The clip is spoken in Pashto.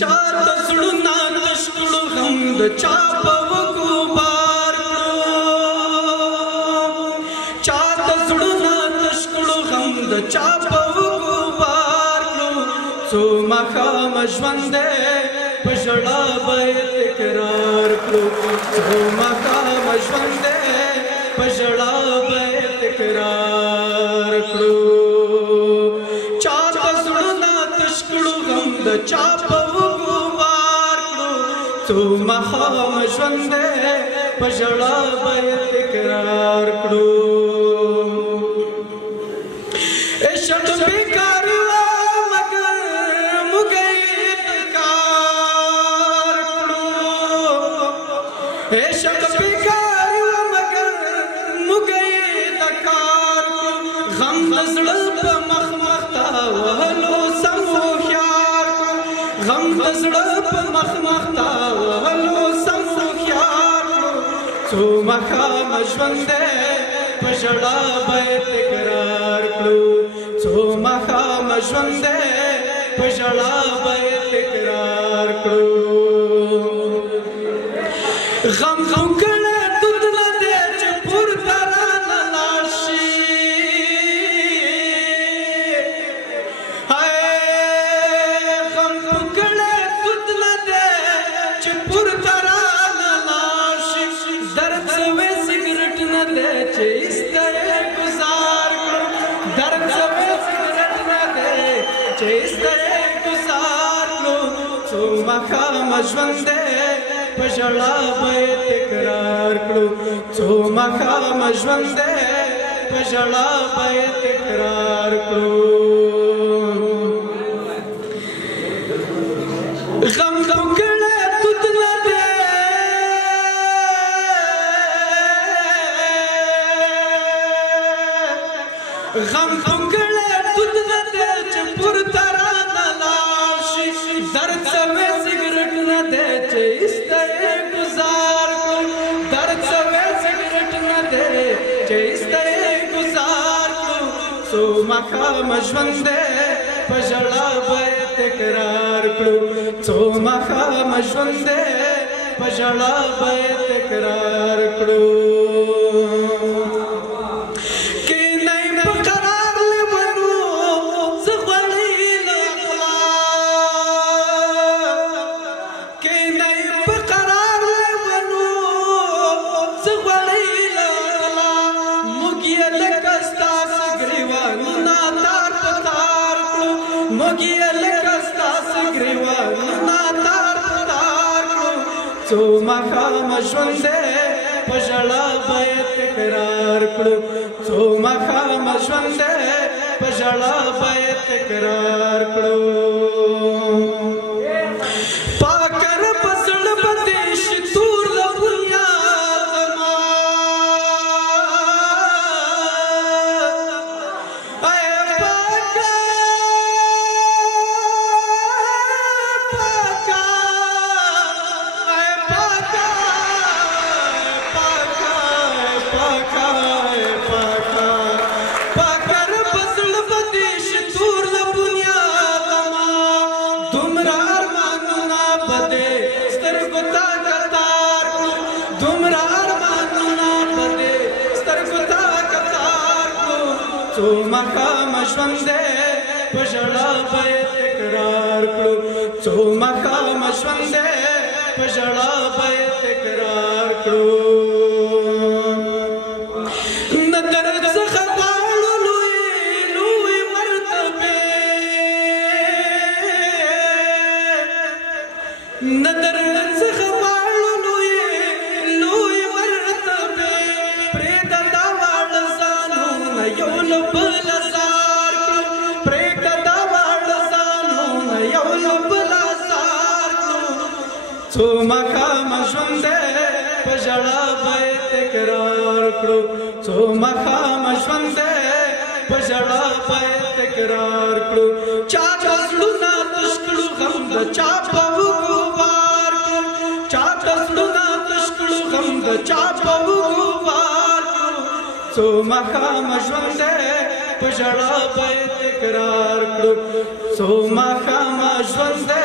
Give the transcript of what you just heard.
چاته زړونه تش کړو غم د چا په وکو بار کړو چاته زړونه تش کړو غم د چا په وکو بار کړو څو ماښامه ژوند دی په ژړا به یې تکرار کړو څو ماښامه ژوند دی په ژړا به یې تکرار کړو چاته زړونه تش کړو غم د چا په وکو بار کړو څو ماښامه ژوند دی په ژړا به یې تکرار کړو عشق بیکار عشق بیکار مگر مګی د کار غم د زړه په مخ مخ تا وهلو سم هوښیار غم د زړه په مخ مخ تا وهلو سم هوښیار څو ماښامه ژوند دی په ژړا به یې تکرار کړو څو ماښامه ژوند دی په ژړا به یې تکرار کړو غم غم کړه دود نه دی چې پورته رانه لاړ شي غم غم کړه دود نه دی چې پورته رانه لاړ شي درد سوی سګرټ نه دی چې ایسته یې ګزار کړم درد سوی سګرټ نه دی چې ایسته یې ګزار کړم څو ماښامه ژوند دی په ژړا به یې تکرار کړو څو ماښامه ژوند دی په ژړا به یې تکرار کړو غم غم کړه دود نه دی غم غم کړه دود نه دی چې پورته رانه لاړ شي درد سوی سګرټ نه دی چې ایسته یې ګزار کړم درد سوی سګرټ نه دی چې ایسته یې ګزار کړم څو ماښامه ژوند دی په ژړا به یې تکرار کړو څو ماښامه ژوند دی په ژړا به یې تکرار کړو موږ یې لکه ستاسې ګریوانونه تار په تار کړو څو ماښامه ژوند دی په ژړا به یې تکرار کړو څو ماښامه ژوند دی په ژړا به یې تکرار کړو پاکه رب زړه به دې شي تور د بنیاد ما څو ماښامه ژوند دی په ژړا به یې تکرار کړو څو ماښامه ژوند دی په ژړا به یې تکرار کړو نه درد څخه غواړو لوی لوی مرتبې نه درد څخه غواړو لوی لوی مرتبې پرېږده دا واړه ځانونه یو له بله زار کړو پرېږده دا واړه ځانونه یو له بله زار کړو څو ماښامه ژوند دی په ژړا به یې تکرار کړو څو ماښامه ژوند دی په ژړا به یې تکرار کړو چاته زړونه تش کړو غم د چا په وکو بار کړو چاته زړونه تش کړو غم د چا په وکو بار کړو څو ماښامه ژوند دی په ژړا به یې تکرار کړو څو ماښامه ژوند